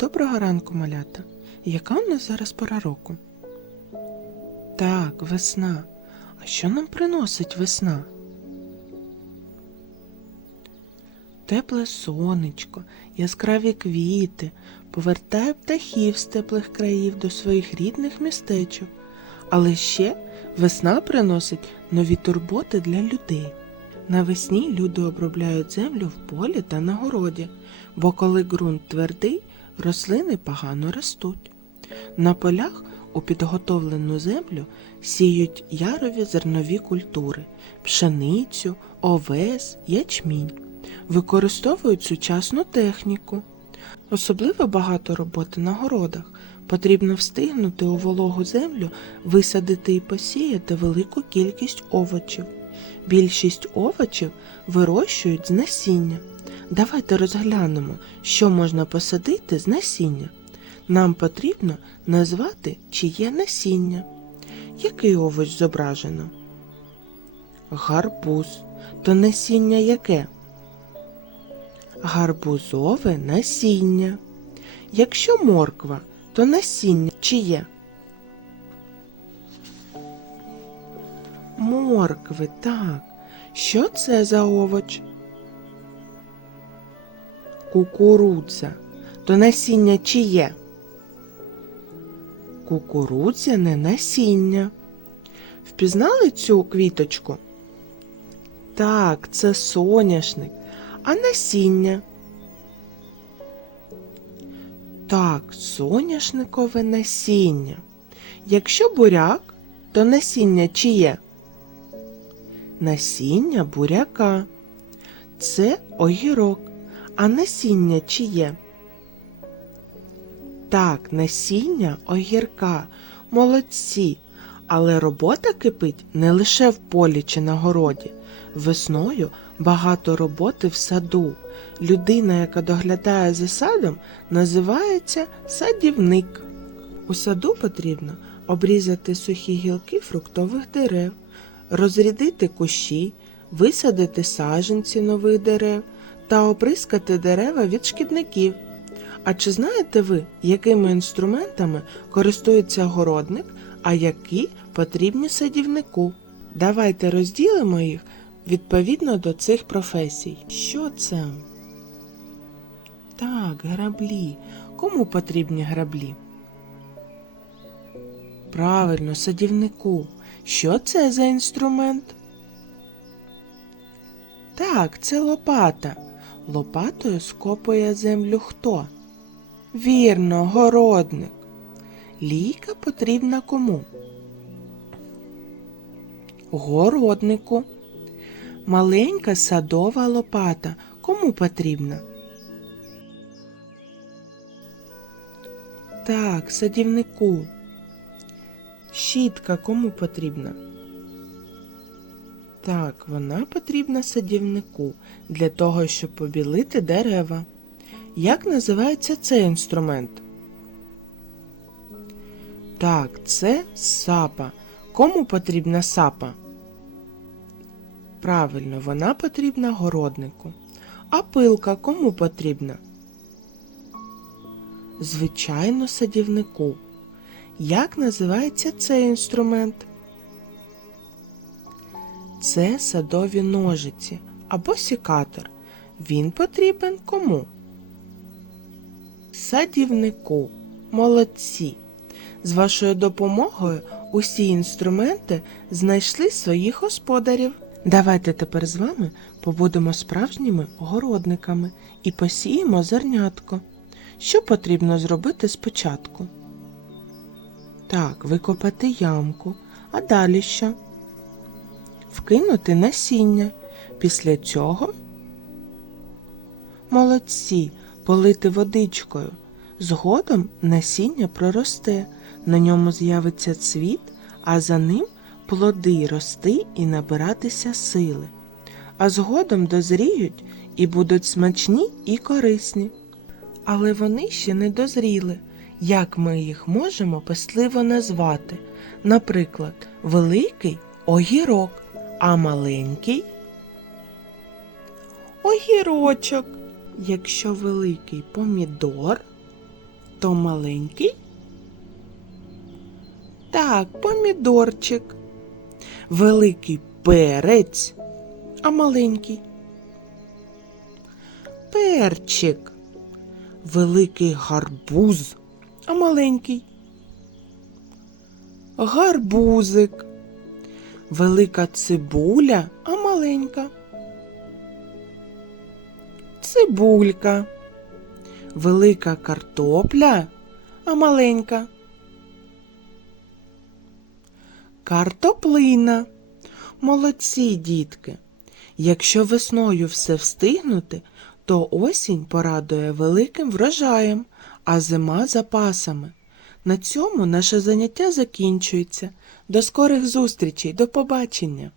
Доброго ранку, малята. Яка у нас зараз пора року? Так, весна. А що нам приносить весна? Тепле сонечко, яскраві квіти, повертає птахів з теплих країв до своїх рідних містечок. Але ще весна приносить нові турботи для людей. Навесні люди обробляють землю в полі та на городі, бо коли ґрунт твердий, рослини погано ростуть. На полях у підготовлену землю сіють ярові зернові культури, пшеницю, овес, ячмінь. Використовують сучасну техніку. Особливо багато роботи на городах. Потрібно встигнути у вологу землю висадити і посіяти велику кількість овочів. Більшість овочів вирощують з насіння. Давайте розглянемо, що можна посадити з насіння. Нам потрібно назвати, чиє насіння. Який овоч зображено? Гарбуз. То насіння яке? Гарбузове насіння. Якщо морква, то насіння чиє? Моркви, так. Що це за овоч? Кукурудза. То насіння чиє? Кукурудзяне насіння. Впізнали цю квіточку? Так, це соняшник. А насіння? Так, соняшникове насіння. Якщо буряк, то насіння чиє? Насіння буряка. Це огірок. А насіння чиє? Так, насіння огірка. Молодці. Але робота кипить не лише в полі чи на городі. Весною багато роботи в саду. Людина, яка доглядає за садом, називається садівник. У саду потрібно обрізати сухі гілки фруктових дерев, розрядити кущі, висадити саджанці нових дерев та оприскати дерева від шкідників. А чи знаєте ви, якими інструментами користується городник, а які потрібні садівнику? Давайте розділимо їх відповідно до цих професій. Що це? Так, граблі. Кому потрібні граблі? Правильно, садівнику. Що це за інструмент? Так, це лопата. Лопатою скопує землю хто? Вірно, городник. Лійка потрібна кому? Городнику. Маленька садова лопата кому потрібна? Так, садівнику. Щітка кому потрібна? Так, вона потрібна садівнику для того, щоб побілити дерева. Як називається цей інструмент? Так, це сапа. Кому потрібна сапа? Правильно, вона потрібна городнику. А пилка кому потрібна? Звичайно, садівнику. Як називається цей інструмент? Це садові ножиці або сікатор. Він потрібен кому? Садівнику. Молодці. З вашою допомогою усі інструменти знайшли своїх господарів. Давайте тепер з вами побудемо справжніми городниками і посіємо зернятко. Що потрібно зробити спочатку? Так, викопати ямку. А далі що? Вкинути насіння. Після цього молодці полити водичкою. Згодом насіння проросте, на ньому з'явиться цвіт, а за ним плоди рости і набиратися сили. А згодом дозріють і будуть смачні і корисні. Але вони ще не дозріли. Як ми їх можемо писливо назвати? Наприклад, великий огірок, а маленький огірочок. Якщо великий помідор, хто маленький? Так, помідорчик. Великий перець, а маленький. Перчик. Великий гарбуз, а маленький. Гарбузик. Велика цибуля, а маленька. Цибулька. Велика картопля, а маленька. Картоплина. Молодці, дітки. Якщо весною все встигнути, то осінь порадує великим врожаєм, а зима запасами. На цьому наше заняття закінчується. До скорих зустрічей, до побачення!